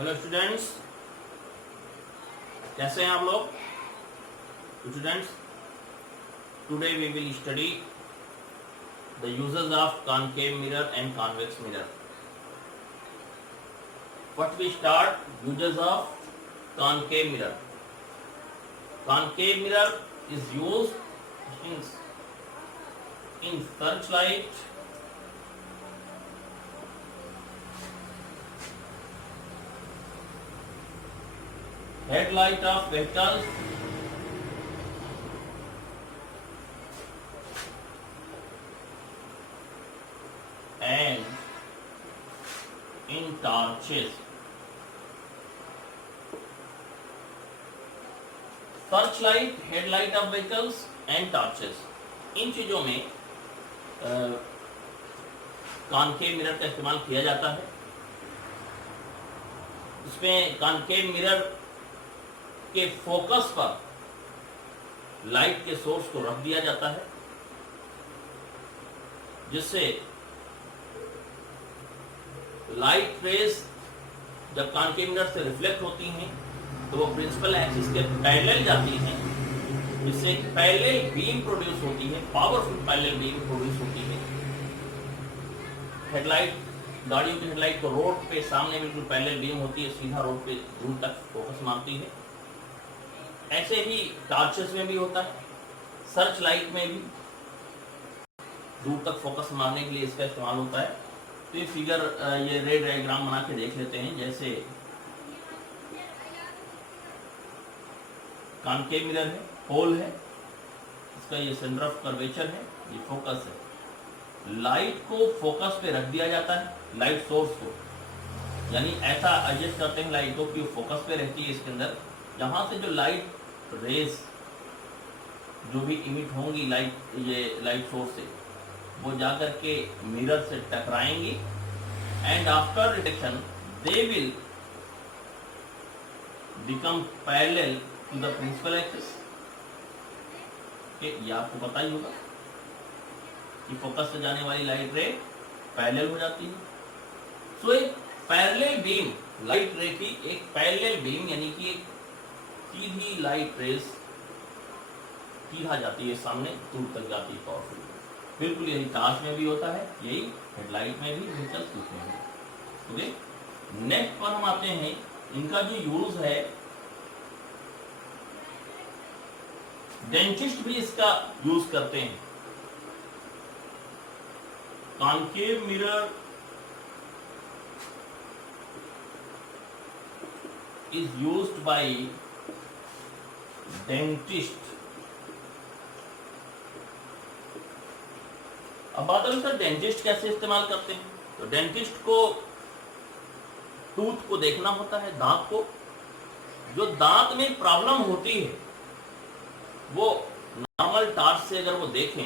Hello students, कैसे हैं आप लोग? Students, today we will study the uses of concave mirror and convex mirror. First we start uses of concave mirror. Concave mirror is used in searchlight, headlight of vehicles, and in torches. Searchlight, headlight of vehicles and torches, इन चीजों में concave mirror का इस्तेमाल किया जाता है. इसमें concave mirror के फोकस पर लाइट के सोर्स को रख दिया जाता है, जिससे लाइट रेज जब कॉनकेव मिरर से रिफ्लेक्ट होती हैं तो वो प्रिंसिपल एक्सिस के पैरेलल जाती हैं, जिससे पैरेलल बीम प्रोड्यूस होती है, पावरफुल पैरेलल बीम प्रोड्यूस होती है. हेडलाइट, गाड़ियों की हेडलाइट को रोड पे सामने बिल्कुल पैरेलल बीम होती है, सीधा रोड पे दूर तक फोकस मारती है. ऐसे ही टॉर्चेस में भी होता है, सर्च लाइट में भी दूर तक फोकस मारने के लिए इसका इस्तेमाल होता है. तो ये फिगर, ये रे डायग्राम बना के देख लेते हैं. जैसे कॉनकेव मिरर है, होल है, इसका ये सेंटर ऑफ कर्वेचर है, ये फोकस है. लाइट को फोकस पे रख दिया जाता है, लाइट सोर्स को, यानी ऐसा एडजस्ट करते हैं लाइट को कि फोकस पे रहती है इसके अंदर. यहाँ से जो लाइट रेज जो भी इमिट होंगी लाइट, ये लाइट सोर्स से, वो जाकर के मिरर से टकराएंगी and after detection they will become parallel to the principal axis. ये आपको पता ही होगा कि फोकस से जाने वाली लाइट रे पैरेलल हो जाती है. सो एक पैरेलल बीम, लाइट रे की एक पैरेलल बीम यानी कि एक सीधी लाइट रेस सीधा जाती है, सामने दूर तक जाती है, पावरफुल. बिल्कुल यही टॉर्च में भी होता है, यही हेडलाइट में भी, व्हीकल सूट में भी. ओके, नेक्स्ट पर हम आते हैं. इनका जो यूज है, डेंटिस्ट भी इसका यूज करते हैं. Concave mirror is used by dentist. अब बात है सर डेंटिस्ट कैसे इस्तेमाल करते हैं. तो डेंटिस्ट को टूथ को देखना होता है, दांत को. जो दांत में प्रॉब्लम होती है वो नॉर्मल टॉर्च से अगर वो देखें,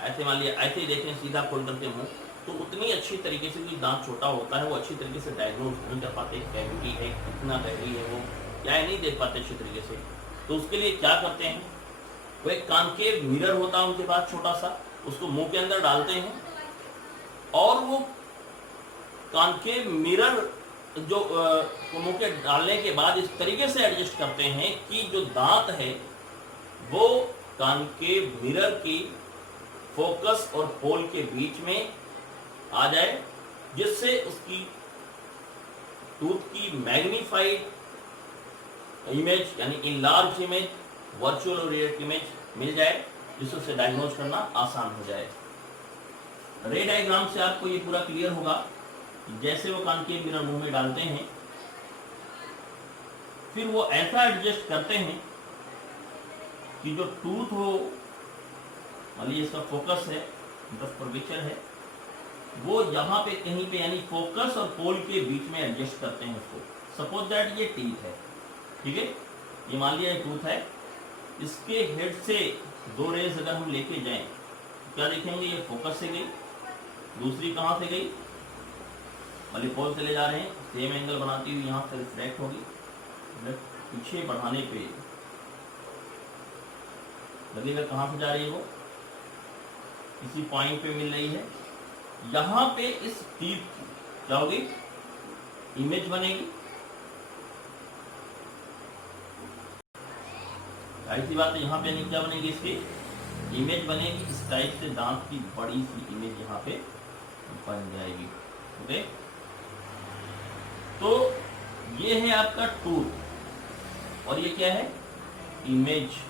ऐसे मान लिया ऐसे ही देखें सीधा खोल करके मुंह, तो उतनी अच्छी तरीके से, दांत छोटा होता है, वो अच्छी तरीके से डायग्नोज नहीं कर पाते कैविटी है, कितना गहरी है वो, क्या है, नहीं देख पाते अच्छी तरीके से. तो उसके लिए क्या करते हैं, वो एक कॉनकेव मिरर होता है उनके पास छोटा सा, उसको मुंह के अंदर डालते हैं और वो कॉनकेव मिरर जो मुंह के डालने के बाद इस तरीके से एडजस्ट करते हैं कि जो दांत है वो कॉनकेव मिरर की फोकस और होल के बीच में आ जाए, जिससे उसकी टूथ की मैग्नीफाइड इमेज यानी इनलार्ज इमेज, वर्चुअल और रियल इमेज मिल जाए, जिससे उसे डायग्नोज करना आसान हो जाए. रे डायग्राम से आपको ये पूरा क्लियर होगा. जैसे वो कॉनकेव मिरर मुंह में डालते हैं, फिर वो ऐसा एडजस्ट करते हैं कि जो टूथ हो, मान लीजिए इसका फोकस है, कर्वेचर है, वो यहाँ पे कहीं पे, यानी फोकस और पोल के बीच में एडजस्ट करते हैं उसको. सपोज दैट ये टीथ है, ठीक है, ये मान लिया टूथ है, इसके हेड से दो रेज अगर हम लेके जाएं तो क्या देखेंगे, ये फोकस से गई, दूसरी कहाँ से गई, वाली पोल से ले जा रहे हैं, सेम एंगल बनाती हुई यहाँ से रिफ्लेक्ट होगी, पीछे बढ़ाने पे लगेगा कहाँ से जा रही है, वो किसी पॉइंट पे मिल रही है. यहाँ पे इस टीप की क्या होगी, इमेज बनेगी, जाहिर सी बात है यहाँ पे नहीं क्या बनेगी, इसकी इमेज बनेगी, इस टाइप से दांत की बड़ी सी इमेज यहाँ पे बन जाएगी। ओके, तो ये है आपका टूथ और ये क्या है, इमेज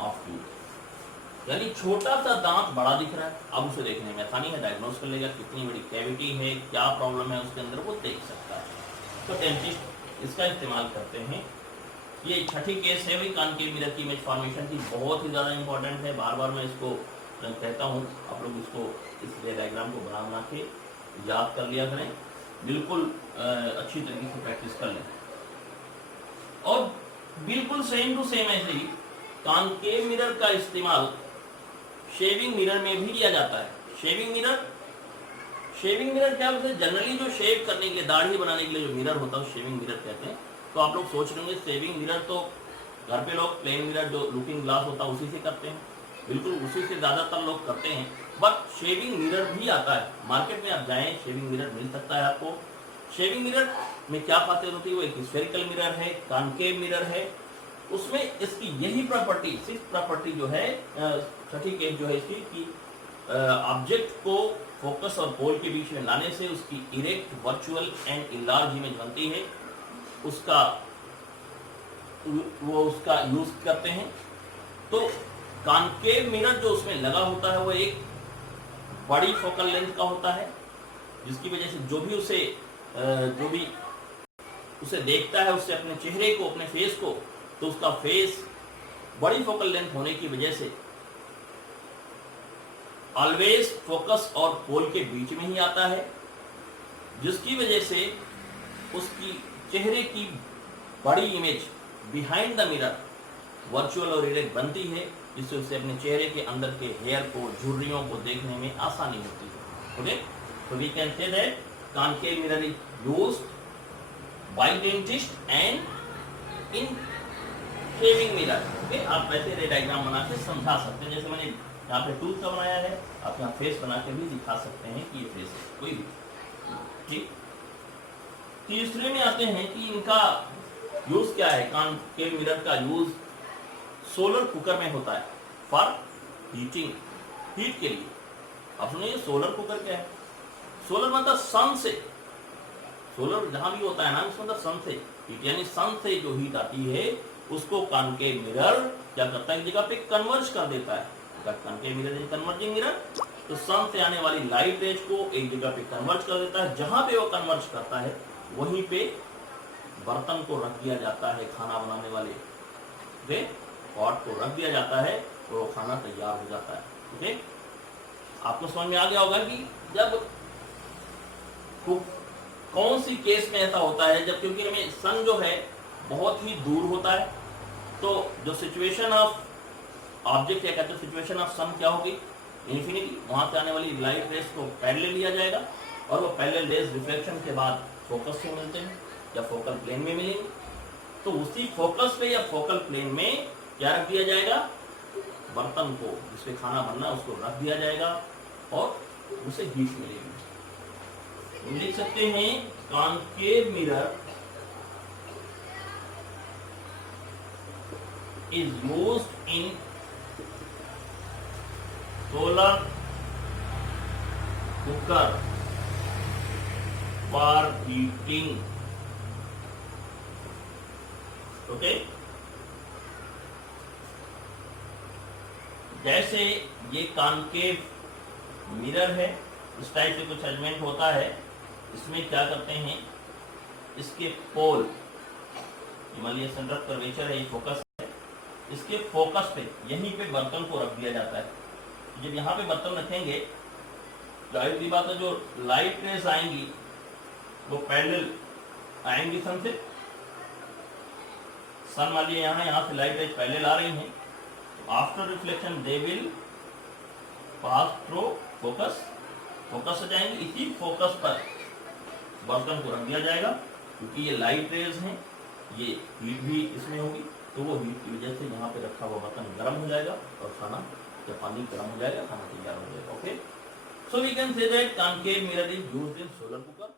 ऑफ टूथ। यानी छोटा सा दांत बड़ा दिख रहा है, अब उसे देखने में आसानी है, डायग्नोस कर लेगा कितनी बड़ी कैविटी है, क्या प्रॉब्लम है उसके अंदर, वो देख सकता है। तो डेंटिस्ट इसका इस्तेमाल करते हैं। ये छठी केस है भाई कॉनकेव मिरर की इमेज फॉर्मेशन की, बहुत ही ज़्यादा इंपॉर्टेंट है। बार बार मैं इसको कहता हूँ, आप लोग इसको इस डायग्राम को बना के याद कर लिया करें, बिल्कुल अच्छी तरीके से प्रैक्टिस कर लें। और बिल्कुल सेम टू सेम ऐसे ही कॉनकेव मिरर का इस्तेमाल शेविंग मिरर में भी किया जाता है। शेविंग मिरर क्या होता है, जनरली जो शेव करने के लिए, दाढ़ी बनाने के लिए जो मिरर होता है शेविंग मिरर कहते हैं। तो आप लोग सोच रहे होंगे शेविंग मिरर तो घर पे लोग प्लेन मिरर जो लुकिंग ग्लास होता है उसी से करते हैं, बिल्कुल उसी से ज़्यादातर लोग करते हैं। बट शेविंग मिरर भी आता है, मार्केट में आप जाएं शेविंग मिरर मिल सकता है आपको। शेविंग मिरर में क्या खासियत होती है, वो एक स्फेरिकल मिरर है, कॉनकेव मिरर है, उसमें इसकी यही प्रॉपर्टी, सिर्फ प्रॉपर्टी जो है छठी केस जो है इसकी कि ऑब्जेक्ट को फोकस और पोल के बीच में लाने से उसकी erect, virtual and enlarge image बनती है, उसका यूज करते हैं। तो कॉनकेव मिरर जो उसमें लगा होता है वो एक बड़ी फोकल लेंथ का होता है, जिसकी वजह से जो भी उसे देखता है, उससे अपने चेहरे को, अपने फेस को, तो उसका फेस बड़ी फोकल लेंथ होने की वजह से ऑलवेज फोकस और पोल के बीच में ही आता है, जिसकी वजह से उसकी चेहरे की बड़ी image behind the mirror virtual और इरेक्ट बनती है, जिससे उसे अपने चेहरे के अंदर के हेयर को, झुर्रियों को देखने में आसानी होती है। Okay, so we can say that concave mirror is used by dentist and in shaving mirror। Okay, आप वैसे रे डायग्राम बना के समझा सकते हैं, जैसे मैंने यहाँ पे टूथ का बनाया है, आप यहाँ फेस बना के भी दिखा सकते हैं कि ये फेस है, कोई भी। ठीक, तीसरे में आते हैं कि इनका यूज क्या है। कॉनकेव मिरर का यूज सोलर कुकर में होता है फॉर हीटिंग, हीट के लिए। आप सुनिए सोलर कुकर क्या है, सोलर मतलब सन से, सोलर जहां भी होता है ना उसमें मतलब सन से हीट, यानी सन से जो हीट आती है उसको कॉनकेव मिरर क्या करता है, एक जगह पे कन्वर्ज कर देता है। Concave mirror is converging mirror, तो सन से आने वाली लाइट रेज को एक जगह पे कन्वर्ज कर देता है, जहां पे वो कन्वर्ज करता है वहीं पे बर्तन को रख दिया जाता है, खाना बनाने वाले पॉट को रख दिया जाता है और वो खाना तैयार हो जाता है। ओके, आपको समझ में आ गया होगा कि जब कौन सी केस में ऐसा होता है, जब क्योंकि हमें सन जो है बहुत ही दूर होता है, तो जो सिचुएशन ऑफ ऑब्जेक्ट क्या कहते हैं, सिचुएशन ऑफ सन क्या होगी, इन्फिनिटी, वहां से आने वाली लाइट रेस को पैरेलल लिया जाएगा और वो पैरेलल रेस रिफ्लेक्शन के बाद फोकस से मिलते हैं या फोकल प्लेन में मिलेंगे, तो उसी फोकस पे या फोकल प्लेन में क्या रख दिया जाएगा, बर्तन को जिसपे खाना बनना उसको रख दिया जाएगा और उसे हीट मिलेगी। लिख सकते हैं concave mirror is used in solar cooker for heating. Okay, जैसे ये कॉनकेव मिरर है, इस टाइप से कुछ अरेंजमेंट होता है, इसमें क्या करते हैं, इसके पोल, मान लीजिए सेंटर ऑफ कर्वेचर है, ये फोकस है, इसके फोकस पे यहीं पे बर्तन को रख दिया जाता है। जब यहाँ पे बर्तन रखेंगे, जाहिर सी बात है जो लाइट रेस आएंगी वो पैरेलल आएंगी सन से, सन मान लीजिए यहाँ से लाइट रेस पैरेलल आ रही हैं, after reflection they will pass through focus, focus से जाएंगे, इसी फोकस पर बर्तन को रख दिया जाएगा, क्योंकि ये लाइट रेज हैं, ये हीट भी इसमें होगी, तो वो हीट की वजह से यहाँ पे रखा हुआ बर्तन गर्म हो जाएगा और खाना या पानी गर्म हो जाएगा, खाना तैयार हो जाएगा। Okay, so we can say that concave mirror is used in solar cooker